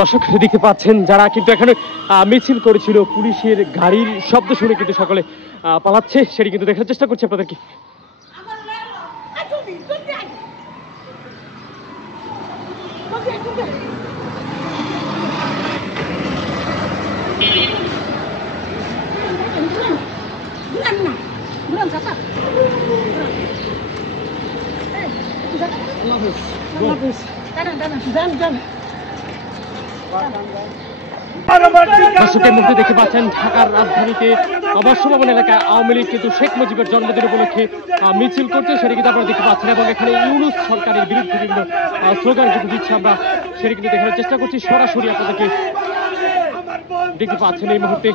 দর্শক দেখতে পাচ্ছেন যারা কিন্তু এখানে মিছিল করেছিল পুলিশের গাড়ির শব্দ শুনে কিন্তু সকলে পালাচ্ছে, সেটি কিন্তু দেখার চেষ্টা করছি আপনাদেরকে। দর্শকের মধ্যে দেখতে পাচ্ছেন ঢাকার রাজধানীতে বর্ষভবন এলাকায় আওয়ামী লীগ কিন্তু শেখ মুজিবের জন্মদিন উপলক্ষে মিছিল করছে, সেটি কিন্তু আপনারা দেখতে পাচ্ছেন এবং এখানে ইউনূস সরকারের বিরুদ্ধে বিভিন্ন স্লোগান কিন্তু দিচ্ছে, আমরা সেটি কিন্তু দেখার চেষ্টা করছি, সরাসরি আপনাদেরকে দেখতে পাচ্ছেন এই মুহূর্তে।